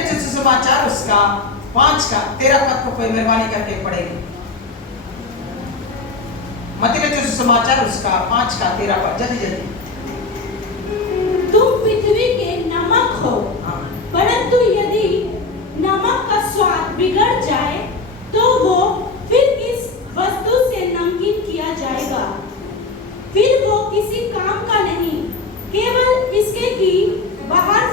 रचित सुसमाचार उसका 5 का 13 पद को कोई मेहरबानी करके पढ़ेगी। मत्ती रचित सुसमाचार उसका 5 का 13 पद, जल्दी जल्दी। तुम पृथ्वी के नमक हो, परंतु यदि नमक का स्वाद बिगड़ जाए तो वो फिर किस वस्तु से नमकीन किया जाएगा? फिर वो किसी काम का नहीं, केवल इसके कि बाहर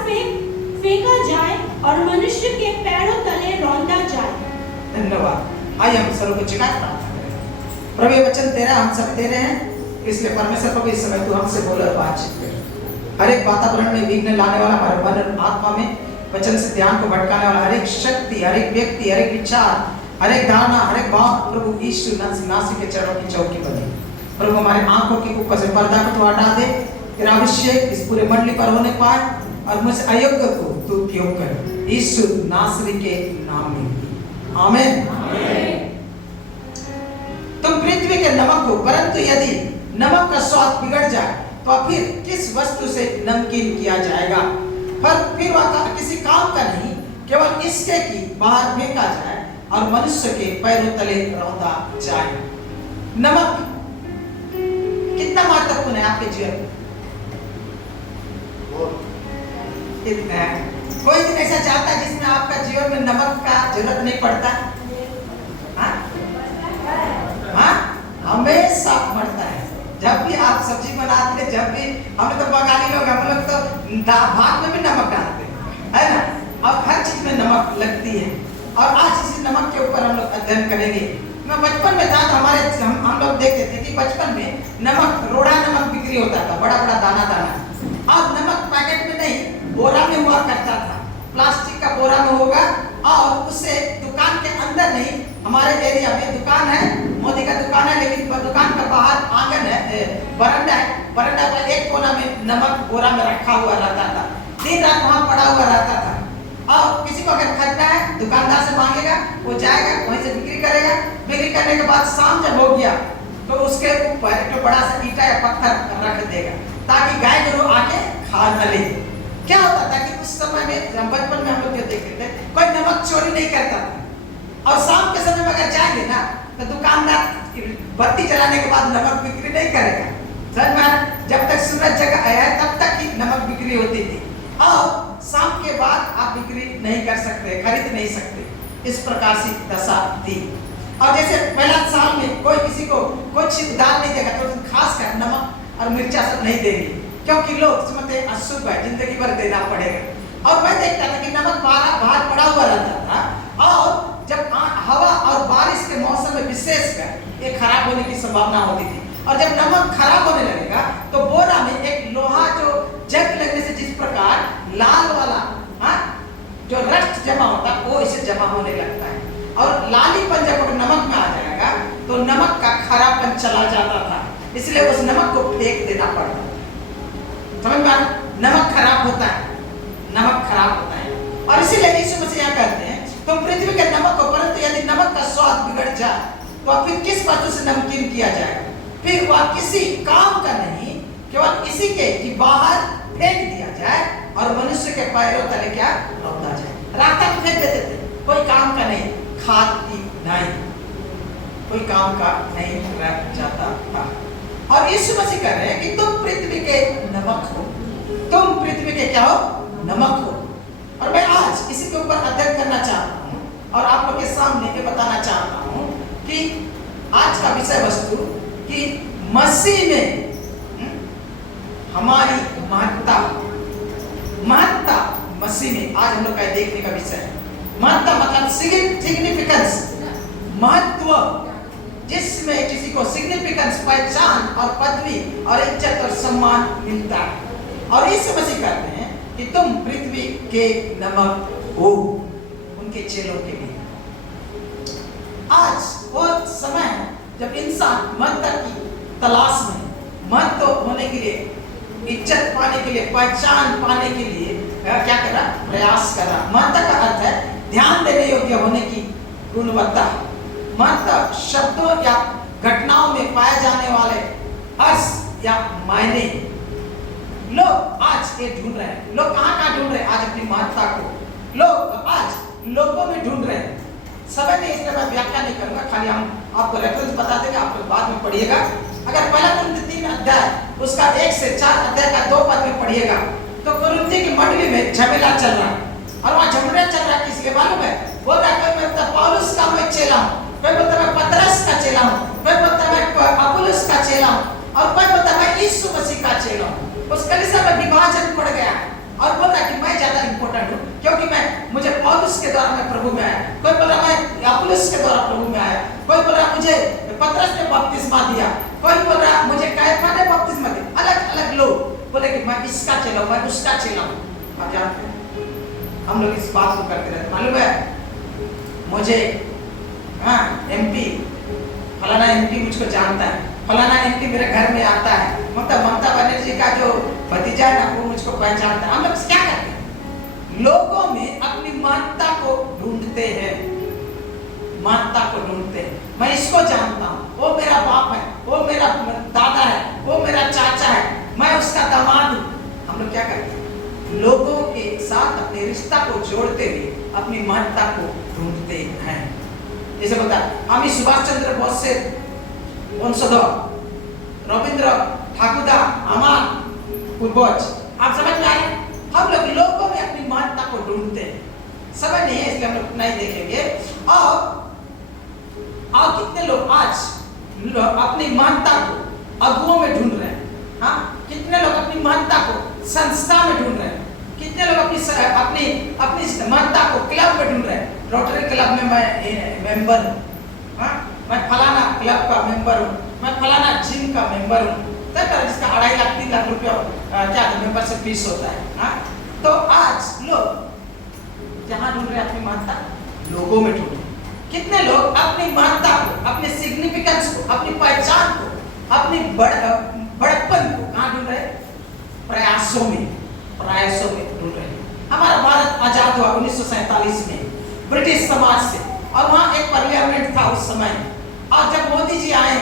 फेंका जाए और मनुष्य के पैरों तले रौंदा जाए। धन्यवाद। आइए हम सर्व को चिकास प्रार्थना करें। प्रभु ये वचन तेरा हम सब दे रहे हैं, इसलिए परमेश्वर प्रभु इस समय तू हमसे बोल और बातचीत कर। हर एक वातावरण में विघ्न लाने वाला, हमारे मन और आत्मा में वचन से ध्यान को भटकाने वाला हर एक शक्ति, हर एक व्यक्ति, हर एक विचार, हर एक धारणा, हर एक भाव, प्रभु यीशु नासी के चरणों की चौकी बने। प्रभु हमारे आंखों के ऊपर से पर्दा को तो हटा दे, तेरा अभिषेक इस पूरे मंडली पर होने पाए और मुझसे अयोग्य को तू क्यों कर, यीशु नासरी के नाम में, आमीन। तुम पृथ्वी के नमक हो, परंतु यदि नमक का स्वाद बिगड़ जाए तो फिर किस वस्तु से नमकीन किया जाएगा? पर फिर वह किसी काम का नहीं, केवल इसके कि बाहर फेंका जाए और मनुष्य के पैरों तले रौंदा जाए। नमक कितना महत्वपूर्ण है आपके जीवन में? कितना है? कोई दिन ऐसा चाहता है जिसमें आपका जीवन में नमक का जरूरत नहीं पड़ता? हाँ? हाँ? हमेशा पड़ता है। जब भी आप सब्जी बनाते हैं, जब भी हम तो बंगाली लोग, हम लोग तो भात में भी नमक डालते हैं, है ना? अब हर चीज में नमक लगती है। और आज इसी नमक के ऊपर हम लोग अध्ययन करेंगे। मैं बचपन में था तो हम लोग देखते थे कि बचपन में नमक, रोड़ा नमक बिक्री होता था, बड़ा बड़ा दाना दाना। अब नमक पैकेट में नहीं, बोरा में हुआ करता था, प्लास्टिक का बोरा में होगा और उसे दुकान के अंदर नहीं, हमारे एरिया में दुकान है, मोदी का दुकान है, लेकिन दुकान का बाहर आंगन है, बरंडा है, बरंडा का एक कोना में नमक बोरा में रखा हुआ रहता था, दिन रात वहाँ पड़ा हुआ रहता था। और किसी को अगर खरीदना है दुकानदार से मांगेगा, वो जाएगा वहीं से बिक्री करेगा। बिक्री करने के बाद शाम जब हो गया तो उसके ऊपर एक बड़ा सा ईटा या पत्थर रख देगा ताकि गाय गरू आके खा न ले। क्या होता था कि उस समय में, बचपन में हम लोग जो देखते थे, कोई नमक चोरी नहीं करता था। और शाम के समय में अगर जाएंगे ना तो दुकानदार बत्ती जलाने के बाद नमक बिक्री नहीं करेगा। समझ में? जब तक सूरज जगह आया तब तक ही नमक बिक्री होती थी और शाम के बाद आप बिक्री नहीं कर सकते, खरीद नहीं सकते। इस प्रकार से दशा थी। और जैसे पहला साल में कोई किसी को कुछ दाल नहीं देगा तो खास कर नमक और मिर्चा सब नहीं देंगे, क्योंकि लोग समझते अशुभ है, जिंदगी भर देना पड़ेगा। और मैं देखता था कि नमक बाहर पड़ा हुआ रहता था और जब हवा और बारिश के मौसम में विशेषकर ये खराब होने की संभावना होती थी। और जब नमक खराब होने लगेगा तो बोरा में एक लोहा जो जंग लगने से जिस प्रकार लाल वाला, हाँ, जो रक्त जमा होता है वो इसे जमा होने लगता है। और लालीपन जब नमक में आ जाएगा तो नमक का खराबपन चला जाता था, इसलिए उस नमक को फेंक देना पड़ता था। समझ में? नमक खराब होता है, नमक खराब होता है। और इसीलिए यीशु मसीह यहाँ कहते हैं तुम पृथ्वी के नमक हो, परंतु यदि नमक का स्वाद बिगड़ जाए तो फिर किस वस्तु से नमकीन किया जाएगा? फिर वह किसी काम का नहीं, केवल इसी के कि बाहर फेंक दिया जाए और मनुष्य के पैरों तले क्या रौंदा जाए। रास्ता में फेंक देते थे, कोई काम का नहीं, खाद की नहीं, कोई काम का नहीं रह जाता था। और यीशु मसीह कह रहे हैं कि तुम पृथ्वी के नमक हो, तुम पृथ्वी के क्या हो? नमक हो। और मैं आज इसी के ऊपर अध्ययन करना चाहता हूँ और आप लोग के सामने ये बताना चाहता हूँ कि आज का विषय वस्तु कि मसीह में हमारी महत्ता मसीह में आज हम लोग का देखने का विषय है। महत्ता मतलब सिग्निफिकेंस, महत्व, जिसमें किसी को सिग्निफिकेंस, पहचान और पदवी और इज्जत और सम्मान मिलता है। और यीशु मसीह कहते हैं कि तुम पृथ्वी के नमक हो, उनके चेलों के लिए। आज वो समय है जब इंसान महत्ता की तलाश में, महत्व होने के लिए, इज्जत पाने के लिए, पहचान पाने के लिए क्या कर रहा? प्रयास कर रहा। महत्ता का अर्थ है ध्यान देने योग्य होने की गुणवत्ता। महत्ता शब्दों या घटनाओं में पाए जाने वाले अर्थ या मायने। लोग आज ये ढूंढ रहे हैं, लोग कहाँ ढूंढ रहे हैं आज अपनी महत्ता को। लोग नहीं, इसलिए मैं व्याख्या नहीं करूंगा, खाली हम आपको रेफरेंस बता देंगे, आप लोग बाद में पढ़िएगा। अगर पहला कुरिन्थी 3 अध्याय उसका 1 से 4 अध्याय का 2 पद में पढ़िएगा तो कुरिन्थी की मंडली में झमेला चल रहा है, और वहाँ झमेला चल रहा है किसके मालूम है? बोल रहा है कोई बोलता पौलुस का मैं चेला हूँ, कोई बोलता मैं पतरस का चेला हूँ, कोई बोलता मैं अपुल्लोस का चेला हूँ, और कोई बोलता मैं यीशु मसीह का चेला हूँ। उस कलीसिया में विभाजन पड़ गया और बोल रहा कि मैं ज्यादा इंपॉर्टेंट हूँ क्योंकि मैं मुझे पौलुस के द्वारा मैं प्रभु में आया, कोई बोल रहा मैं अपुल्लोस के द्वारा प्रभु में आया, कोई बोल रहा मुझे पतरस ने बपतिस्मा दिया, कोई बोल रहा मुझे कैफा ने बपतिस्मा दिया। अलग अलग लोग बोले कि मैं इसका चेला हूँ, मैं उसका चेला हूँ। आप जानते हैं हम लोग इस बात को करते रहते, मालूम है मुझे एमपी फलाना एमपी मुझको जानता है, फलाना एमपी मेरे घर में आता है, मतलब ममता बनर्जी का जो भतीजा है ना वो मुझको पहचानता है। हम लोग क्या करते हैं? लोगों में अपनी मान्यता को ढूंढते हैं, मान्यता को ढूंढते हैं। मैं इसको जानता हूँ, वो मेरा बाप है, वो मेरा दादा है, वो मेरा चाचा है, मैं उसका दामाद हूँ। हम लोग क्या करते हैं? लोगों के साथ अपने रिश्ता को जोड़ते हुए अपनी मान्यता को ढूंढते हैं। जैसे बता आमी सुभाष चंद्र बोस से वंशधर रविंद्र ठाकुर अमार पूर्वज, आप समझ में आए? हम लोग लोगों में अपनी मान्यता को ढूंढते हैं, समझ नहीं है इसलिए हम लोग नहीं देखेंगे। और कितने लोग आज अपनी मान्यता को अगुओं में ढूंढ रहे हैं? हाँ, कितने लोग अपनी मान्यता को संस्था में ढूंढ रहे हैं, कितने लोग अपनी मान्यता को क्लब में ढूंढ रहे हैं। रोटरी क्लब में मैं मेंबर हूँ, मैं फलाना क्लब का मेंबर हूँ, मैं फलाना जिम का मेंबर हूँ, जिसका 2.5 लाख 3 लाख रुपया क्या मेंबरशिप फीस होता है। तो आज लोग जहाँ ढूंढ रहे हैं अपनी मान्यता, लोगों में ढूंढ रहे हैं। कितने लोग अपनी मान्यता को, अपने सिग्निफिकेंस को, अपनी पहचान को, अपनी बड़प्पन को कहाँ ढूंढ रहे हैं? प्रयासों में ढूंढ रहे हैं। हमारा भारत आजाद हुआ 1947 में ब्रिटिश समाज से, और वहाँ एक पार्लियामेंट था उस समय, और जब मोदी जी आए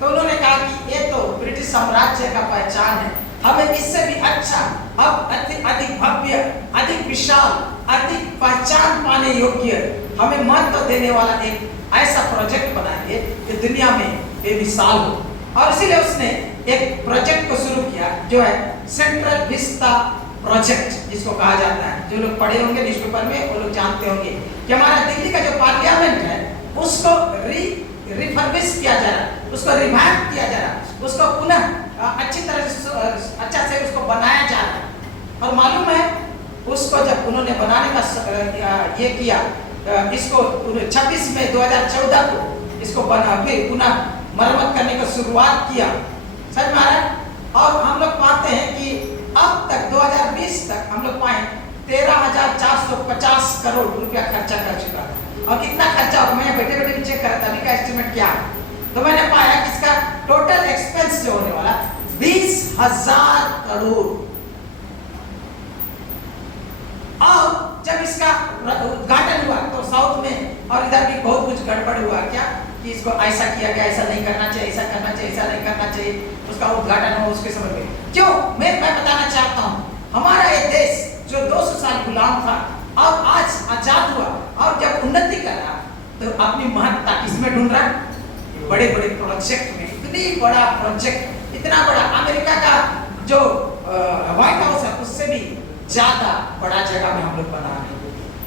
तो उन्होंने कहा कि ये तो ब्रिटिश साम्राज्य का पहचान है, हमें इससे भी अच्छा, अब अधिक भव्य, अधिक विशाल, अधिक पहचान पाने योग्य, हमें महत्व देने वाला एक ऐसा प्रोजेक्ट बनाएंगे कि दुनिया में बेमिसाल हो। और इसीलिए उसने एक प्रोजेक्ट को शुरू किया जो है सेंट्रल विस्ता प्रोजेक्ट, जिसको कहा जाता है। जो लोग पढ़े होंगे न्यूज़पेपर में वो लोग जानते होंगे कि हमारा दिल्ली का जो पार्लियामेंट है उसको रिफर्बिश किया जा रहा है, उसको रिवाइव किया जा रहा है, उसको पुनः अच्छी तरह से अच्छा से उसको बनाया जा रहा है। और मालूम है उसको जब उन्होंने बनाने का ये किया, इसको 26 मई 2014 को इसको बना फिर पुनः मरम्मत करने की शुरुआत किया, समझ में आ रहा है। और हम लोग पाते हैं कि अब तक 2020 तक हम लोग पाए 13,450 करोड़ रुपया खर्चा कर चुका है। और कितना खर्चा हो, मैं बैठे बैठे चेक करा था अभी का एस्टिमेट क्या है, तो मैंने पाया कि इसका टोटल एक्सपेंस जो होने वाला 20,000 करोड़। और जब इसका उद्घाटन हुआ तो साउथ में और इधर भी बहुत कुछ गड़बड़ हुआ, क्या कि इसको ऐसा किया गया, ऐसा नहीं करना चाहिए, ऐसा करना चाहिए, ऐसा नहीं करना चाहिए, उसका उद्घाटन हो उसके समझ में क्यों। मैं बताना चाहता हूँ हमारा ये देश जो 200 साल गुलाम था और आज आजाद हुआ और जब उन्नति कर रहा तो अपनी महत्ता किसमें ढूंढ रहा है? बड़े बड़े प्रोजेक्ट में। इतनी बड़ा प्रोजेक्ट, इतना बड़ा, अमेरिका का जो व्हाइट हाउस है उससे भी ज्यादा बड़ा जगह में हम लोग बना रहे हैं।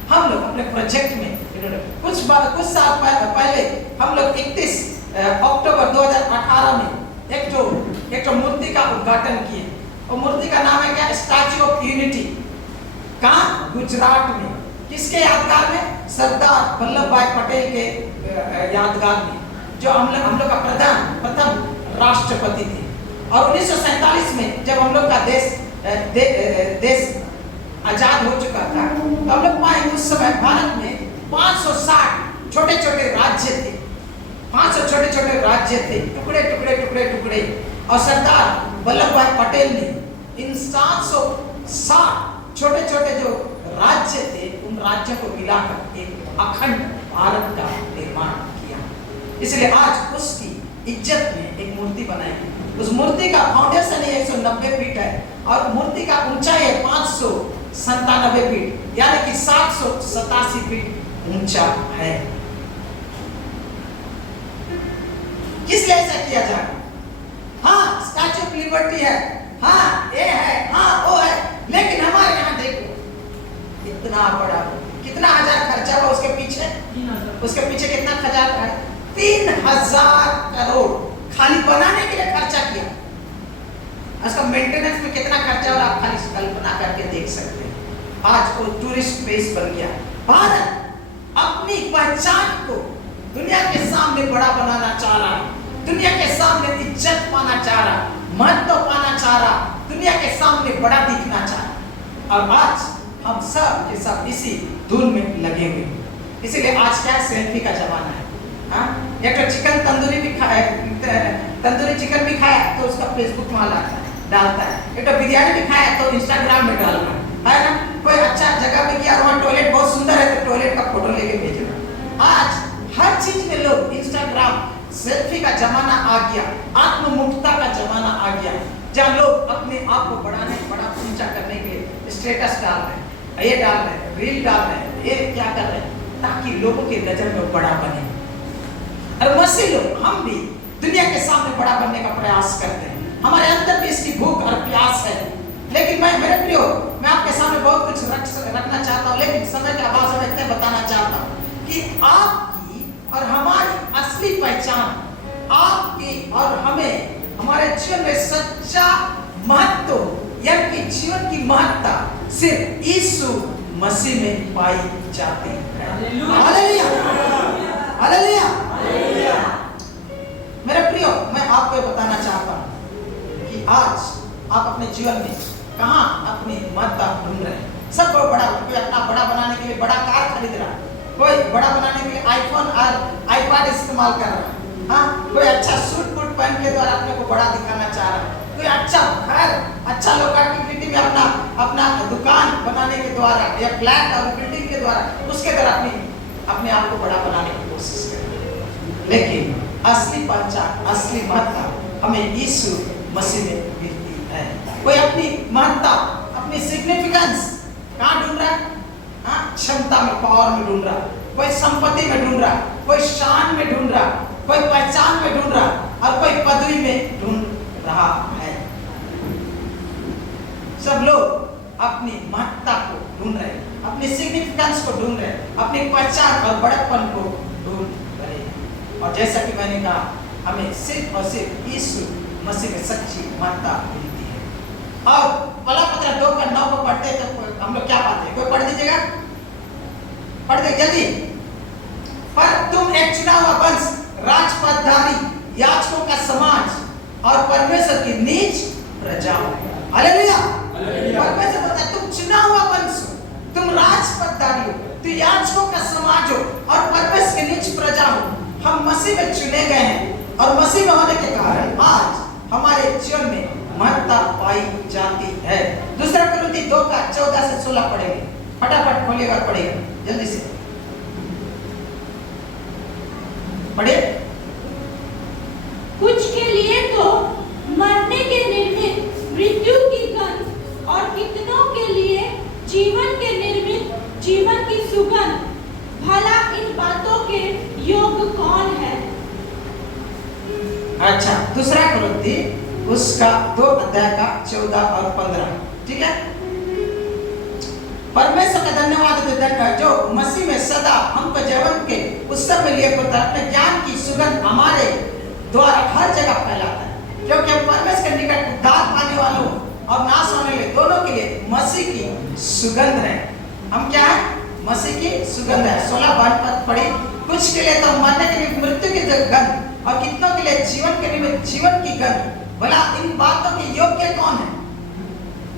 हम लोग अपने प्रोजेक्ट में कुछ साल पहले हम लोग 31 अक्टूबर 2018 में एक मूर्ति का उद्घाटन किए। और मूर्ति का नाम है क्या? Statue of unity. कहाँ? गुजरात में। किसके यादगार में? सरदार वल्लभ भाई पटेल के यादगार में, जो हम लोग का प्रथम राष्ट्रपति थे। और 1947 में जब हम लोग का देश आजाद हो चुका था तो हम लोग पाए उस समय भारत में 560 छोटे छोटे राज्य थे, 500 छोटे छोटे राज्य थे, टुकड़े टुकड़े टुकड़े टुकड़े। और सरदार वल्लभ भाई पटेल ने इन 760 छोटे छोटे जो राज्य थे उन राज्यों को मिलाकर एक अखंड भारत का निर्माण किया। इसलिए आज उसकी इज्जत में एक मूर्ति बनाई। उस मूर्ति का फाउंडेशन 190 फीट है और मूर्ति का ऊंचाई है 597 फीट, यानी कि 787 फीट ऊंचा है। किस लिए ऐसा किया जाए? हाँ, स्टैच्यू ऑफ लिबर्टी है, हाँ ये है, हाँ वो है, लेकिन हमारे यहाँ देखो इतना बड़ा, कितना हजार खर्चा हुआ उसके पीछे, कितना खर्चा है? 3000 करोड़ खाली बनाने के लिए खर्चा किया। उसका मेंटेनेंस में कितना खर्चा हो, आप खाली कल्पना करके देख सकते हैं। आज वो टूरिस्ट प्लेस बन गया। भारत अपनी पहचान को दुनिया के सामने बड़ा बनाना चाह रहा, दुनिया के सामने इज्जत पाना चाह रहा, महत्व पाना चाह रहा, दुनिया के सामने बड़ा दिखना चाह रहा। और आज हम सब के सब इसी धुन में लगे हुए। इसीलिए आज क्या सेल्फी का जमाना है। हाँ, एक तो चिकन तंदूरी भी खाया, तंदूरी चिकन भी खाया तो उसका फेसबुक में डालता है। एक तो बिरयानी भी खाया तो इंस्टाग्राम में डालना है ना। कोई अच्छा जगह पे गया, वहाँ टॉयलेट बहुत सुंदर है तो टॉयलेट का फोटो लेके भेजना। आज हर चीज में लोग इंस्टाग्राम, सेल्फी का जमाना आ गया, आत्ममुक्ता का जमाना आ गया, जहाँ लोग अपने आप को बढ़ाने, बड़ा ऊंचा करने के लिए स्टेटस डाल रहे हैं, ये डाल रहे हैं, रील डाल रहे हैं, ये क्या कर रहे हैं, ताकि लोगों की नजर में बड़ा बने। और मसीह लोग, हम भी दुनिया के सामने बड़ा बनने का प्रयास करते हैं। हमारे अंदर भी इसकी भूख और प्यास है। लेकिन मेरे प्रियो, मैं आपके सामने बहुत कुछ रखना चाहता हूँ, लेकिन समय के अभाव में इतने बताना चाहता हूँ कि आपकी और हमारी असली पहचान, आपकी और हमें, हमारे जीवन में सच्चा महत्व, यानी जीवन की महत्ता सिर्फ यीशु मसीह में पाई जाती है। Hallelujah, hallelujah. मेरे प्रियो, मैं आपको बताना चाहता हूँ कि आज आप अपने जीवन में कहाँ अपनी महत्ता ढूंढ रहे हैं। सब बहुत बड़ा, कोई अपना बड़ा बनाने के लिए बड़ा कार खरीद रहा, कोई बड़ा बनाने के लिए आईफोन और आईपैड इस्तेमाल कर रहा है। हाँ, कोई अच्छा सूट बूट पहन के द्वारा अपने को बड़ा दिखाना चाह रहा है, कोई अच्छा घर, अच्छा लोकेलिटी में अपना दुकान बनाने के द्वारा या फ्लैट और बिल्डिंग के द्वारा उसके द्वारा अपने आप को बड़ा बनाने की कोशिश कर रहा है। लेकिन असली पहचान, असली महत्ता हमें यीशु मसीह में मिलती है। कोई अपनी महत्ता, अपनी सिग्निफिकेंस कहाँ ढूंढ रहा है? हाँ, क्षमता में, पावर में ढूंढ रहा, कोई संपत्ति में ढूंढ रहा, कोई शान में ढूंढ रहा, कोई पहचान में ढूंढ रहा, और कोई पदवी में ढूंढ रहा है। सब लोग अपनी महत्ता को ढूंढ रहे हैं, अपनी सिग्निफिकेंस को ढूंढ रहे हैं, अपनी पहचान और बड़प्पन को ढूंढ रहे हैं। और जैसा कि मैंने कहा, हमें सिर्फ और सिर्फ यीशु मसीह में सच्ची महत्ता मिलती है। और पहला पत्र 2:9 को पढ़ते हैं तो हम लोग क्या पाते हैं? कोई पढ़ दीजिएगा, पढ़ दे जल्दी। पर तुम एक चुना हुआ वंश, राजपदधारी, याजकों का समाज और परमेश्वर की नीच प्रजा हो। हालेलुया। परमेश्वर बोलता है तुम चुना हुआ वंश हो, तुम राजपदधारी हो, तुम याजकों का समाज हो और परमेश्वर की नीच प्रजा हो। हम मसीह में चुने गए हैं और मसीह में होने के कारण आज हमारे जीवन में महत्ता पाई जाती है। दूसरा कुरिन्थी 2:14 से 16 पढ़ेंगे, फटाफट खोलिएगा, पढ़ेगा जल्दी से पढ़े। कुछ के लिए तो मरने के निर्मित मृत्यु की गंध, और कितनों के लिए जीवन के निर्मित जीवन की सुगंध। भला इन बातों के योग्य कौन है? अच्छा, दूसरा कुरिन्थी उसका 2:14 और 15, ठीक है। परमेश्वर का धन्यवाद जो मसीह में सदा हमको जीवन के उत्सव में लिए पुत्र अपने ज्ञान की सुगंध हमारे द्वारा हर जगह फैलाता है, क्योंकि हम परमेश्वर के निकट उद्धार पाने वालों और नाश होने वाले दोनों के लिए मसीह की सुगंध है। हम क्या है? मसीह की सुगंध है। 16 पढ़ी। कुछ के लिए तो मरने के लिए मृत्यु की गंध, और कितनों के लिए जीवन के लिए जीवन की गंध। भला इन बातों के योग्य कौन है?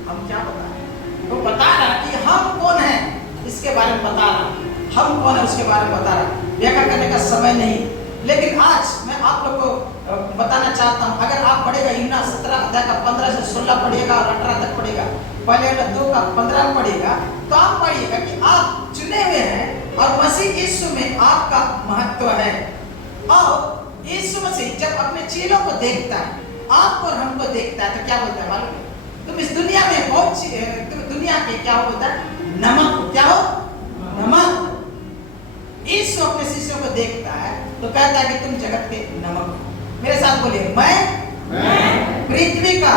हम क्या बता रहे हैं? तो बता रहा कि हम कौन है इसके बारे में बता रहा, हम कौन है उसके बारे में बता रहा। व्याख्या करने का समय नहीं, लेकिन आज मैं आप लोग को बताना चाहता हूँ। अगर आप पढ़ेगा यूहन्ना 17:15 से 16 पढ़िएगा और 18 तक पढ़ेगा, पहले 2:15 पढ़िएगा, तो आप पढ़िएगा कि आप चुने हुए हैं और मसीह यीशु में आपका महत्व है। और यीशु मसीह जब अपने चेलों को देखता है, आपको और हमको देखता है, तो क्या बोलता है मालूम है? तुम इस दुनिया में बहुत तुम दुनिया के क्या होता है? नमक हो। क्या हो? नमक। यीशु अपने शिष्यों को देखता है तो कहता है कि तुम जगत के नमक हो। मेरे साथ बोलिए, मैं पृथ्वी का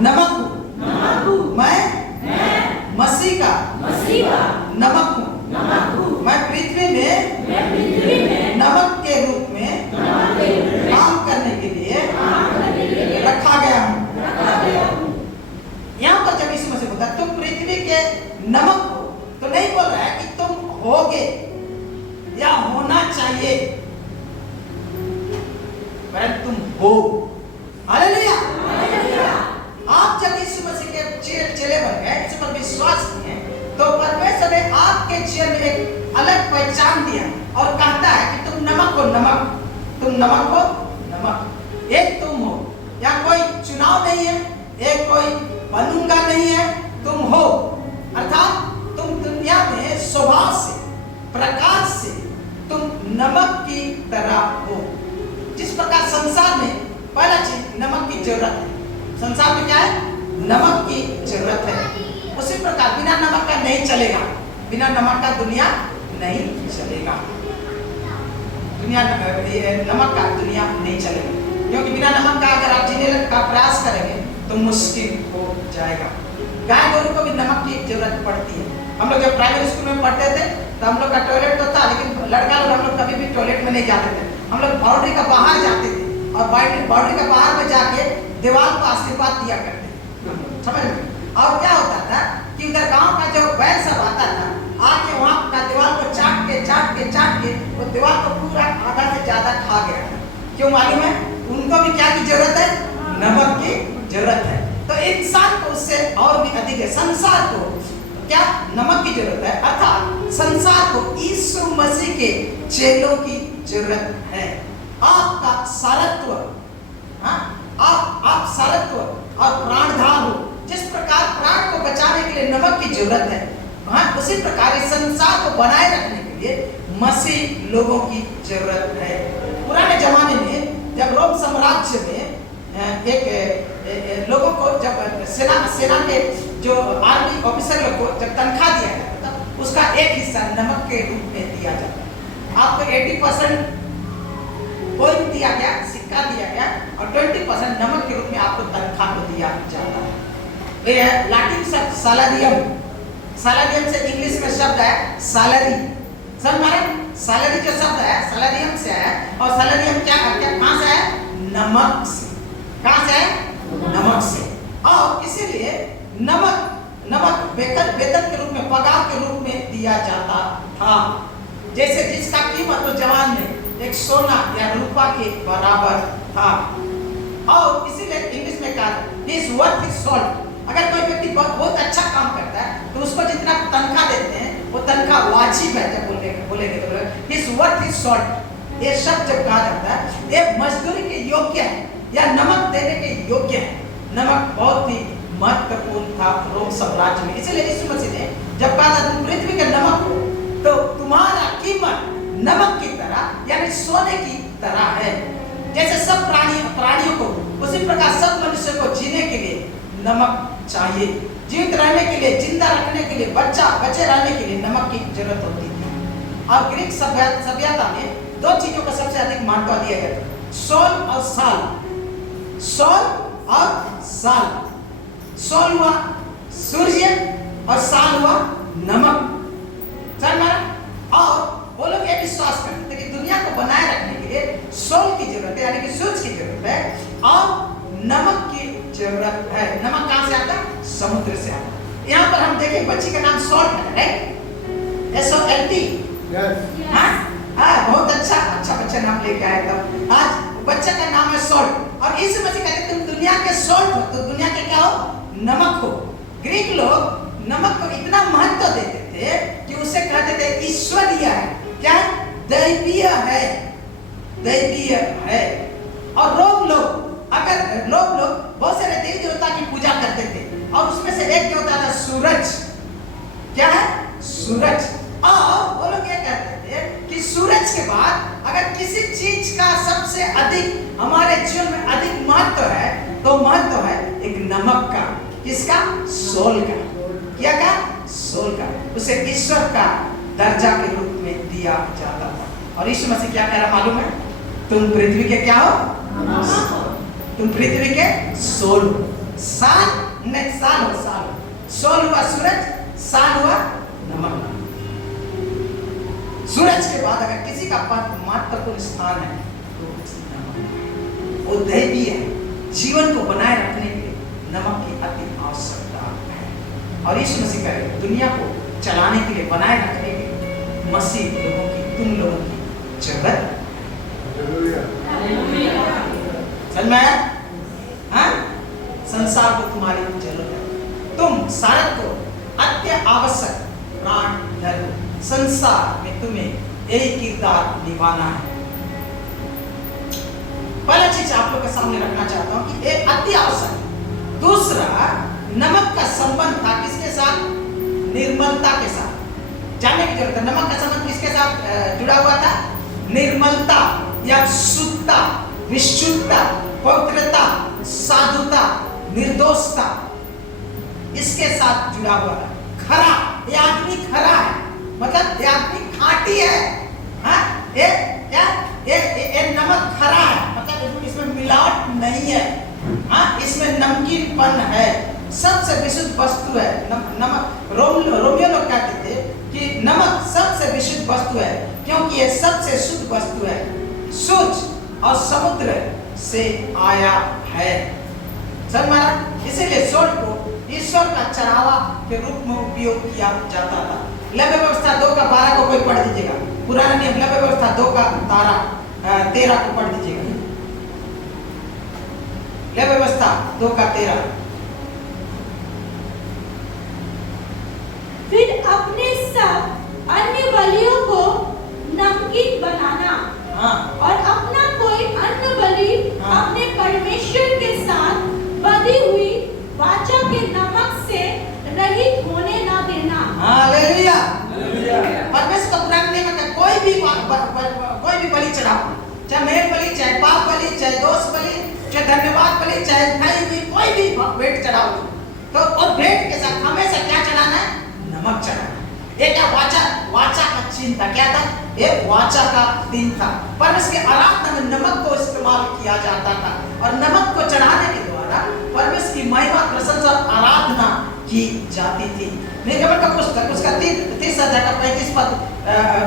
नमक हूँ। मैं मसीह का नमक हूँ। मैं पृथ्वी में नमक के रूप में काम करने के लिए रखा गया हूँ। यहाँ पर जब यीशु मसीह बोलता तुम पृथ्वी के नमक हो, तो नहीं बोल रहा है कि तुम होगे या होना चाहिए, परंतु तुम हो। हालेलुया। आप जब यीशु मसीह के चेले बन गए, इस पर विश्वास किए, तो परमेश्वर ने आपके जीवन में एक अलग पहचान दिया और कहता है कि तुम नमक हो, नमक। तुम नमक हो, नमक। एक तुम हो, यहाँ कोई चुनाव नहीं है, एक कोई बनूंगा नहीं है, तुम हो। अर्थात तुम दुनिया में स्वभाव से, प्रकाश से तुम नमक की तरह हो। जिस प्रकार संसार में पहला चीज नमक की जरूरत है। संसार में क्या है? नमक की जरूरत है। उसी प्रकार बिना नमक का नहीं चलेगा। बिना नमक का दुनिया नहीं चलेगा। नमक का दुनिया नहीं चलेगा, क्योंकि बिना नमक का अगर आप जीने का प्रयास करेंगे तो मुश्किल हो जाएगा। गाय गोरू को भी नमक की जरूरत पड़ती है। हम लोग जब प्राइमरी स्कूल में पढ़ते थे तो हम लोग का टॉयलेट तो था, लेकिन लड़का लोग हम लोग कभी भी टॉयलेट में नहीं जाते थे। हम लोग बाउंड्री का बाहर जाते थे और बाउंड्री का बाहर में जाके दीवार को आशीर्वाद दिया करते थे। समझ में? और क्या होता था कि उधर गांव का जो बैल सब आता था, आके वहां का दीवार को चाट के वो दीवार को पूरा आधा से ज्यादा खा गया। क्यों मालूम है? उनको भी क्या की जरूरत है? नमक की जरूरत है। तो इंसान को उससे और भी अधिक है। संसार को क्या नमक की जरूरत है? अर्थात संसार को यीशु मसीह के चेलों की जरूरत है। आपका सारत्व, आप सारत्व और प्राणधार हो। जिस प्रकार प्राण को बचाने के लिए नमक की जरूरत है, उसी प्रकार इस संसार को बनाए रखने के लिए मसीह लोगों की जरूरत है। पुराने जमाने में जब रोम साम्राज्य में एक लोगों को जब सेना के जो आर्मी ऑफिसर लोग को जब तनख्वाह दिया जाता था, उसका एक हिस्सा नमक के रूप में दिया जाता। आपको 80% कोइन दिया गया, सिक्का दिया गया, और 20% नमक के रूप में आपको तनख्वाह को दिया जाता है। ये लैटिन शब्द सैलरियम, सैलरियम से इंग्लिश में शब्द है सैलरी। सब मारे सैलरी जो शब्द है सैलरियम से है, और सैलरियम क्या कहाँ से है? नमक से। कहाँ से है? नमक से। और इसीलिए नमक वेतन के रूप में, पगार के रूप में दिया जाता था। जैसे जिसका कीमत उस जमाने में एक सोना या रुपया के बराबर था। और इसीलिए इंग्लिश में कहा इज वर्थ हिज सॉल्ट। अगर कोई व्यक्ति बहुत अच्छा काम करता है तो उसको जितना तनख्वाह देते हैं वो तनख्वाह वाजिब है। जब बोलेंगे तो इज वर्थ हिज सॉल्ट, ये शब्द जब कहा जाता है ये मजदूरी के योग्य है या नमक देने के योग्य है। नमक बहुत ही महत्वपूर्ण था रोम साम्राज्य में। इसलिए यीशु मसीह ने जब कहा था तुम पृथ्वी के नमक हो, तो तुम्हारा कीमत नमक की तरह यानी सोने की तरह है। जैसे सब प्राणियों को, उसी प्रकार सब मनुष्य को जीने के लिए नमक चाहिए। जीवित रहने के लिए, जिंदा रखने के लिए, बचे रहने के लिए नमक की जरूरत होती थी। और ग्रीक सभ्यता में दो चीजों का सबसे अधिक महत्व दिया गया, सोल और साल। सोल और साल। सोल हुआ सूर्य और साल हुआ नमक। और वो लोग ये विश्वास करते थे कि दुनिया को बनाए रखने के लिए सोल की जरूरत है, यानी कि सूरज की जरूरत है, और नमक की जरूरत है। नमक कहाँ से आता? समुद्र से आता। यहाँ पर हम देखें बच्ची का नाम सॉल्ट है, राइट? SOLT। बहुत अच्छा बच्चा नाम लेके आया था। आज बच्चे का नाम है सॉल्ट। और यीशु मसीह कहते तुम दुनिया के सॉल्ट हो, तो दुनिया के क्या हो? नमक हो। ग्रीक लोग नमक को इतना महत्व देते थे कि उसे कहते थे ईश्वरीय है। क्या? दैवीय है, दैवीय है। और रोम लोग बहुत सारे देवी देवता की पूजा करते थे, और उसमें से एक जो होता था सूरज। क्या है? सूरज। और वो लोग ये कहते थे कि सूरज के बाद अगर किसी चीज का सबसे अधिक हमारे जीवन में अधिक महत्व है, तो महत्व है एक नमक का। किसका? सोल का। क्या का? सोल का। उसे ईश्वर का दर्जा के रूप में दिया जाता था। और यीशु मसीह क्या कह रहा मालूम है? तुम पृथ्वी के क्या हो? नमक हो। तुम पृथ्वी के सोल हो। साल नहीं, साल हो, साल। सोल हुआ सूरज, साल हुआ नमक। सूरज के बाद अगर किसी का महत्वपूर्ण स्थान है तो नमक। वो दैवीय है, जीवन को बनाए रखने के लिए नमक की अति आवश्यकता है। और यीशु मसीह करे दुनिया को चलाने के लिए, बनाए रखने के लिए मसीह लोगों की, तुम लोगों की जरूरत है। समझ में आया? हाँ? संसार को तुम्हारी जरूरत है। तुम सारक को अत्य आवश्यक प्राण धर्म। संसार में तुम्हें यही किरदार निभाना है। पहला चीज आप लोग के सामने रखना चाहता हूं कि एक अति आवश्यक। दूसरा, नमक का संबंध था किसके साथ? निर्मलता के साथ। जानने की जरूरत है, नमक का संबंध किसके साथ जुड़ा हुआ था? निर्मलता या शुद्धता, विशुद्धता, पवित्रता, साधुता, निर्दोषता, इसके साथ जुड़ा हुआ है। खरा, ये आदमी खरा है, मतलब ये आदमी खाटी है। हाँ? ये नमक खरा है, मतलब इसमें मिलावट नहीं है। हाँ? इसमें नमकीनपन है, सबसे विशुद्ध वस्तु है। नमक, रोमियो लोग कहते थे कि नमक सबसे विशुद्ध वस्तु है, क्योंकि ये सबसे शुद्ध वस्तु है, सूर्य और समुद्र से आया है। समझ में आया? इसीलिए सूर्य को ईश्वर का चढ़ावा के रूप में उपयोग किया जाता था। लव्य व्यवस्था 2:12 को कोई पढ़ दीजिएगा। पुराना नियम लव्य व्यवस्था 2:13 को पढ़ दीजिएगा। लव्य व्यवस्था 2:13। फिर अपने सब अन्य बलियों को नमकीन बनाना। हाँ। और अपना कोई अन्य बलि हाँ। अपने परमेश्वर के साथ बधी हुई वाचा के नमक से रहित होने ना देना। हालेलुया। परमेश्वर का पुराना नियम है, कोई भी बलि चढ़ाओ, चाहे मेल बलि, चाहे पाप बलि, चाहे दोष बलि, चाहे धन्यवाद बलि, चाहे कोई भी भेंट चढ़ाओ, तो और भेंट के साथ हमेशा क्या चढ़ाना है? नमक चढ़ाना। ये क्या वाचा का चिन्ह था? क्या था? ये वाचा का दिन था। परमेश्वर की आराधना में नमक को इस्तेमाल किया जाता था, और नमक को चढ़ाने के द्वारा परमेश्वर की महिमा, प्रशंसा और आराधना की जाती थी। निर्गमन का पुस्तक उसका 30 अध्याय का 35 पद,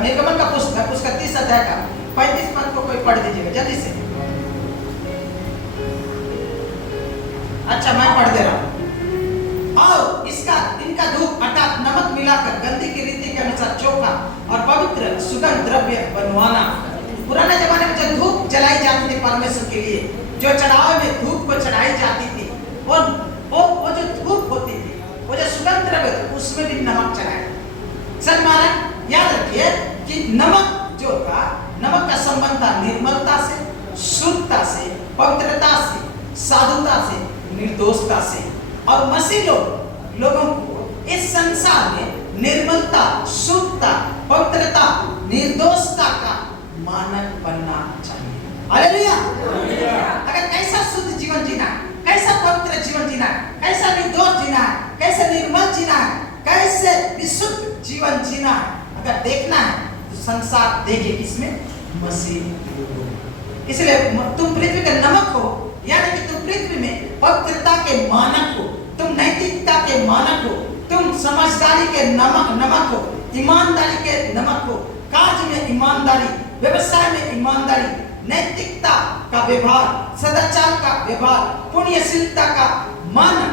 निर्गमन का पुस्तक उसका 30 अध्याय का 35 पद को कोई पढ़ दीजिएगा जल्दी से। अच्छा, मैं पढ़ दे रहा हूँ। और इनका धूप अर्थात नमक मिलाकर गंदी की रीति के अनुसार चोखा और पवित्र सुगंध द्रव्य बनवाना। पुराने जमाने में जो धूप जलाई जाती थी परमेश्वर के लिए, जो चढ़ावे में धूप को चढ़ाई जाती थी, और वो जो धूप होती थी, वो जो सुगंध द्रव्य था, उसमें भी नमक चढ़ाया। सर महाराज याद रखिए कि नमक जो था, नमक का संबंध था निर्मलता से, शुद्धता से, पवित्रता से, साधुता से, निर्दोषता से। और मसीह लोगों को इस संसार में निर्मलता, शुद्धता, पवित्रता, निर्दोषता का मानक बनना चाहिए। हालेलुया। अगर कैसा शुद्ध जीवन जीना है, कैसा पवित्र जीवन जीना है, कैसा निर्दोष जीना है, कैसे निर्मल जीना है, कैसे विशुद्ध जीवन जीना है, अगर देखना है तो संसार देखे किसमें? मसीह। इसलिए तुम पृथ्वी का नमक हो, यानी कि तुम पृथ्वी में पवित्रता के मानक हो, तुम नैतिकता के मानक हो, तुम समझदारी के नमक हो, ईमानदारी के नमक हो, कार्य में ईमानदारी, व्यवसाय में ईमानदारी, नैतिकता का व्यवहार, सदाचार का व्यवहार, पुण्यशीलता का मानक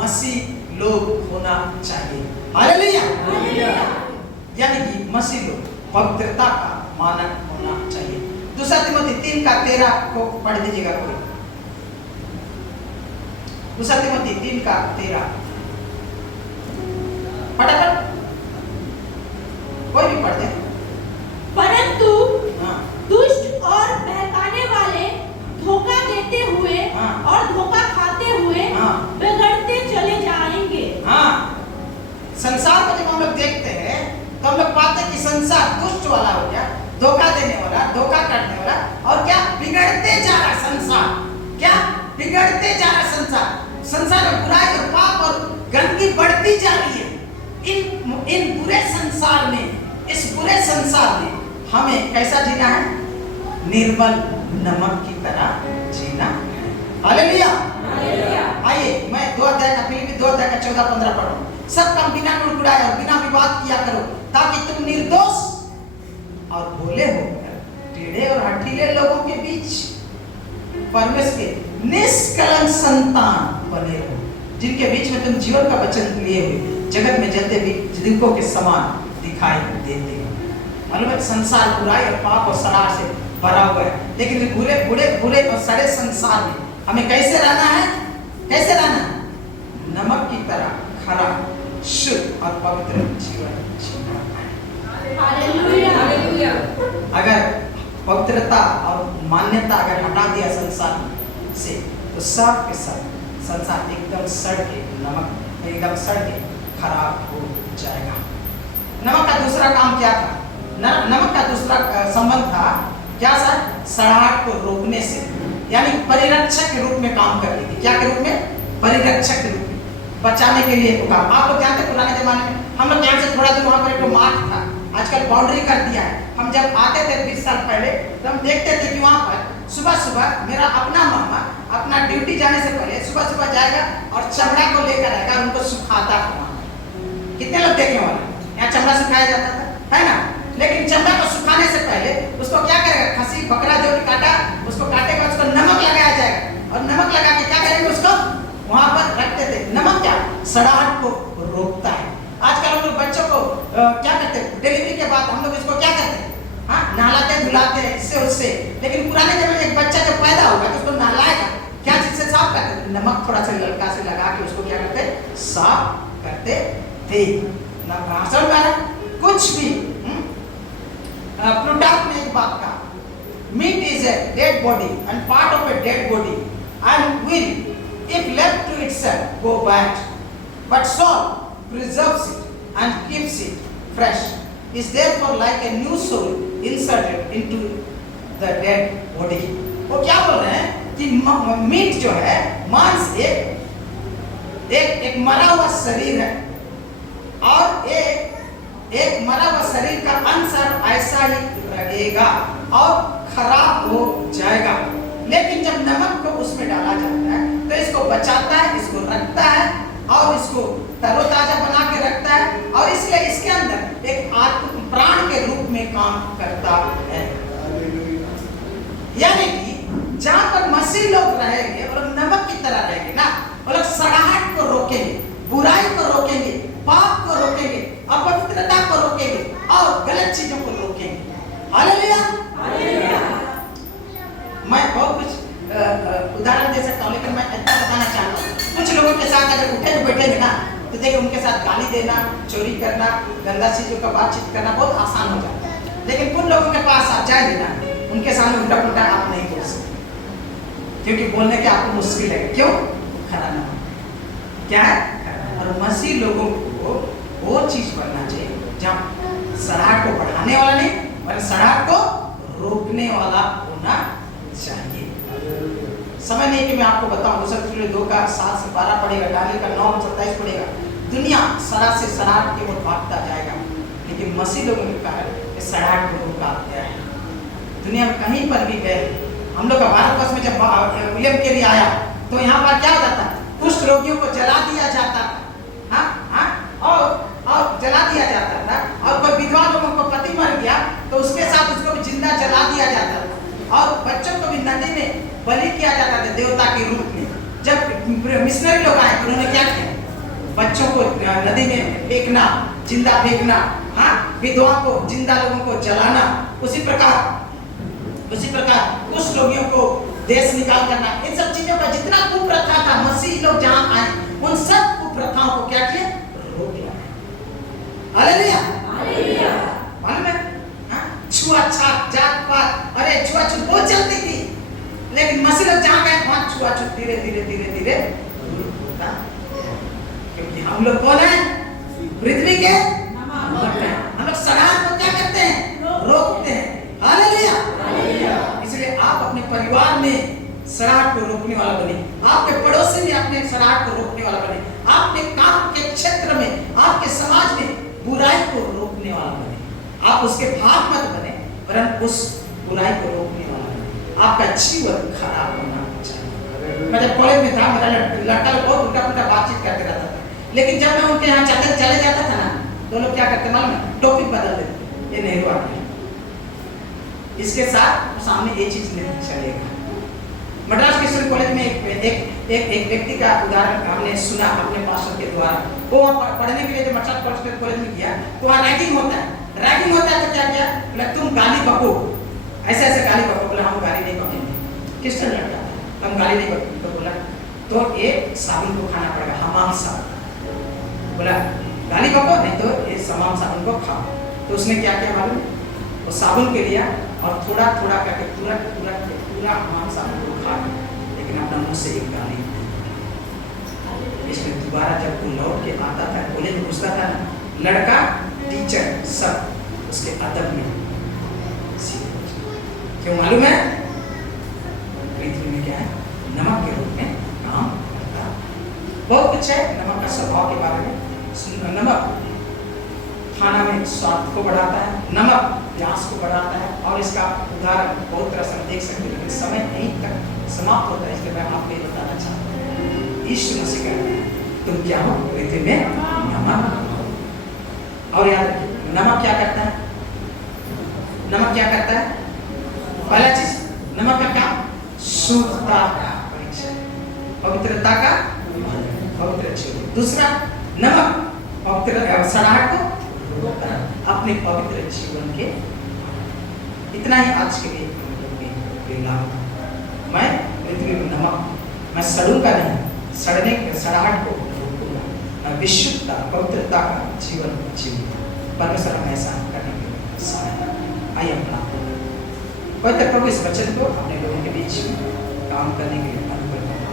मसीह लोग होना चाहिए। हालेलुया। यानी कि मसीह लोग पवित्रता का मानक होना चाहिए। 2 तिमोथी 3:13 को पढ़ दीजिएगा कोई। 2 तिमोथी 3:13 फटाफट कोई भी पढ़ दे। परंतु हाँ। दुष्ट और बहकाने वाले धोखा देते हुए और धोखा खाते हुए बिगड़ते चले जाएंगे। हाँ, संसार को जब हम लोग देखते हैं तो हम लोग पाते हैं कि संसार दुष्ट वाला हो गया, धोखा देने वाला, धोखा करने वाला, और क्या बिगड़ते जा रहा संसार। क्या बिगड़ते जा रहा संसार? संसार में बुराई और पाप और गंदगी बढ़ती जा रही है। इन बुरे संसार में, इस बुरे संसार में हमें कैसा जीना है? निर्मल नमक की तरह जीना है। हालेलुया। आइए मैं 2 अध्याय का फिलिप्पी 2 अध्याय का 14-15 पढ़ो। सब काम बिना कुड़कुड़ाए और बिना विवाद किया करो, ताकि तुम निर्दोष और भोले होकर टेढ़े और हठीले लोगों के बीच परमेश्वर के निष्कलंक संतान बने रहो, जिनके बीच में तुम जीवन का वचन लिए हुए जगत में जलते दीपकों के समान दिखाई देते हो। मालूम है संसार बुराई और पाप और शराब से भरा हुआ है, लेकिन बुरे और सड़े संसार में हमें कैसे रहना है? कैसे रहना है? नमक की तरह खरा, शुद्ध और पवित्र जीवन जीना है। हालेलुया। अगर पवित्रता और मान्यता अगर हटा दिया संसार से, तो सब के सब संसार एकदम सड़ के, नमक एकदम सड़ के खराब हो जाएगा। नमक का दूसरा काम क्या था? नमक का दूसरा संबंध था क्या सर? सड़ाहट को रोकने से, यानी परिरक्षक के रूप में काम करती थी। क्या के रूप में? परिरक्षक के रूप में, बचाने के लिए काम। आप लोग जानते हैं पुराने जमाने में हम लोग यहाँ से थोड़ा दूर वहाँ पर एक मार्ग था, आजकल बाउंड्री कर दिया है। हम जब आते थे 20 साल पहले, तो हम देखते थे कि वहाँ पर सुबह सुबह मेरा अपना मामा अपना ड्यूटी जाने से पहले सुबह सुबह जाएगा और चमड़ा को लेकर आएगा और उनको सुखाता था। कितने लोग देखे वाले? यहाँ चमड़ा सुखाया जाता था, है ना? लेकिन चमड़ा को सुखाने से पहले उसको क्या करेगा? खसी बकरा जो भी काटा, उसको काटेगा, उसको नमक लगाया जाएगा और नमक लगा के क्या करेंगे? उसको वहां पर रखते थे। नमक क्या? सड़ाहट को रोकता है। आजकल हम लोग बच्चों को क्या करते हैं? डिलीवरी के बाद हम लोग इसको क्या करते हैं? हाँ, नहलाते धुलाते हैं इससे उससे। लेकिन पुराने जमाने में एक बच्चा जब पैदा होगा तो उसको नहलाएगा, क्या चीज से साफ करते थे? नमक थोड़ा सा ललका से लगा के उसको क्या करते? साफ करते थे। समझ में आ रहा? कुछ भी प्लूटार्क ने एक बात कहा, meat is a dead body and part of a dead body and will if left to itself go bad, but salt preserves it and keeps it fresh, is therefore like a new soul inserted into the dead body। वो क्या बोल रहे हैं कि meet जो है, मांस एक मरा हुआ शरीर है और एक मरा हुआ शरीर का अंश ऐसा ही रहेगा और खराब हो जाएगा। लेकिन जब नमक को उसमें डाला जाता है तो इसको बचाता है, इसको रखता है और इसको तरोताजा बना के रखता है, और इसलिए इसके अंदर एक आत्म प्राण के रूप में काम करता है। यानी कि जहां पर मसीह लोग रहेंगे और नमक की तरह रहेंगे ना, वो लोग सड़ाहट को रोकेंगे, बुराई को रोकेंगे, पाप को रोकेंगे, अपवित्रता को रोकेंगे और गलत चीजों को रोकेंगे। हालेलुया। मैं बहुत कुछ उदाहरण दे सकता हूँ, लेकिन मैं इतना बताना चाहता हूँ। कुछ लोगों के साथ अगर उठे बैठेंगे ना, तो देखिए उनके साथ गाली देना, चोरी करना, गंदा चीजों का बातचीत करना बहुत आसान हो जाता है। लेकिन कुछ लोगों के पास आप जाएंगे ना, उनके सामने उल्टा पुल्टा आप नहीं बोल सकते, क्योंकि बोलने के आपको मुश्किल है। क्यों? खरा नमक क्या है? और मसीह लोगों को वो चीज बनना चाहिए जहाँ सड़ाहट को बढ़ाने वाला नहीं, बल्कि सड़ाहट को रोकने वाला होना चाहिए। समय नहीं कि मैं आपको बताऊं, दूसरा 2 का 7 से 12 पढ़ेगा, डाली का 9 से 27 पढ़ेगा। दुनिया सड़ाहट से सड़ाहट की ओर भागता जाएगा, लेकिन मसीह लोगों के कारण इस सड़ाहट को रोका गया है। दुनिया में कहीं पर भी गए, हम लोग का भारतवर्ष में जब विलियम केरी आया तो यहाँ पर क्या होता था? कुष्ठ रोगियों को जला दिया जाता था, और जला दिया जाता था, और कोई विधवा लोगों को पति मर गया तो उसके साथ उसको भी जिंदा जला दिया जाता था, और बच्चों को भी नदी में बलि किया जाता था देवता के रूप में। जब मिशनरी लोग आए तो उन्होंने क्या किया? बच्चों को नदी में फेंकना, जिंदा फेंकना, विधवा को, जिंदा लोगों को जलाना। उसी प्रकार कुछ रोगियों को देश निकाल करना, इन सब चीजों का जितना कुप्रथा था, मसीह लोग जहां आए उन सब कुप्रथाओं को क्या किया? रोक लिया। हालेलुया। मालूम है छुआछूत, जात पात, अरे छुआछूत बहुत चलती थी, लेकिन मसीह लोग जहां गए वहां छुआछूत धीरे धीरे होता, क्योंकि हम लोग कौन है? पृथ्वी के नमक हैं। हम लोग सड़ाहट को क्या करते हैं? रोकते हैं। हालेलुया। इसलिए आप अपने परिवार में सड़ाहट को रोकने वाला बने, आपके पड़ोसी में अपने सड़ाहट को रोकने वाला बने, आपके काम के क्षेत्र में, आपके समाज में बुराई को रोकने वाला बने। आप उसके भाग मत बने, वरन उस बुराई को रोकने वाला बने। आपका जीवन खराब होना चाहिए। मैं जब कॉलेज में था, मेरा लड़का लोग बहुत उल्टा पुल्टा बातचीत करते रहता था, लेकिन जब मैं उनके यहाँ चले जाता था ना, तो लोग क्या करते मालूम है, टॉपिक बदल देते, ये नेहरू आ गया, इसके साथ सामने ये चीज नहीं चलेगा। मद्रास क्रिश्चियन कॉलेज में एक व्यक्ति का उदाहरण हमने सुना अपने पास्टर के द्वारा। वो पढ़ने के लिए जब मद्रास कॉलेज में गया तो वहाँ रैगिंग होता है। रैगिंग होता है तो क्या किया, बोला तुम गाली बको, ऐसे ऐसे गाली बको। बोला हम गाली नहीं बकेंगे, क्रिश्चियन लड़का था, हम गाली नहीं बकेंगे। तो बोला तो ये साबुन को खाना पड़ेगा, हमाम साबुन। बोला गाली बको नहीं तो ये हमाम साबुन को खाओ। तो उसने क्या किया मालूम, वो साबुन के लिया और थोड़ा थोड़ा करके पूरा हमाम साबुन को खा, लेकिन अपना मुंह से एक गाली। इसमें दोबारा जब वो लौट के आता था, कॉलेज में घुसता था ना, लड़का टीचर सब उसके अदब में क्यों मालूम है, पृथ्वी में क्या है, नमक के रूप में काम करता। बहुत कुछ है नमक का स्वभाव के बारे में। नमक खाना में स्वाद को बढ़ाता है, नमक प्यास को बढ़ाता है, और इसका उदाहरण बहुत तरह से हम देख सकते हैं, लेकिन समय यहीं तक समाप्त होता है, इसलिए मैं आपको ये बताना चाहता हूँ। यीशु मसीह कहते हैं तुम क्या हो, पृथ्वी में नमक हो। और याद रखिए नमक क्या करता है, नमक क्या करता है, पहला चीज नमक का काम शुद्धता का परीक्षण, पवित्रता का पवित्र जीवन। दूसरा नमक पवित्र सड़ाहट को अपने पवित्र जीवन के। इतना ही आज के लिए मैं पृथ्वी में नमक, मैं सड़ूंगा नहीं, सड़ने सड़ाहट को रोकूंगा, मैं विशुद्धता पवित्रता का जीवन जीऊंगा। परमेश्वर हमें ऐसा करने के लिए सहायता। आइए अपना पवित्र प्रभु इस वचन को अपने लोगों के बीच काम करने के लिए अनुकूल करना,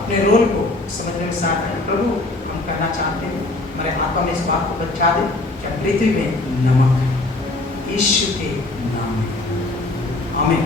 अपने रोल को समझने में साथ प्रभु हम कहना चाहते हैं, हमारे आत्मा में इस बात को बचा दे कि पृथ्वी में नमक है, यीशु के नाम में आमीन।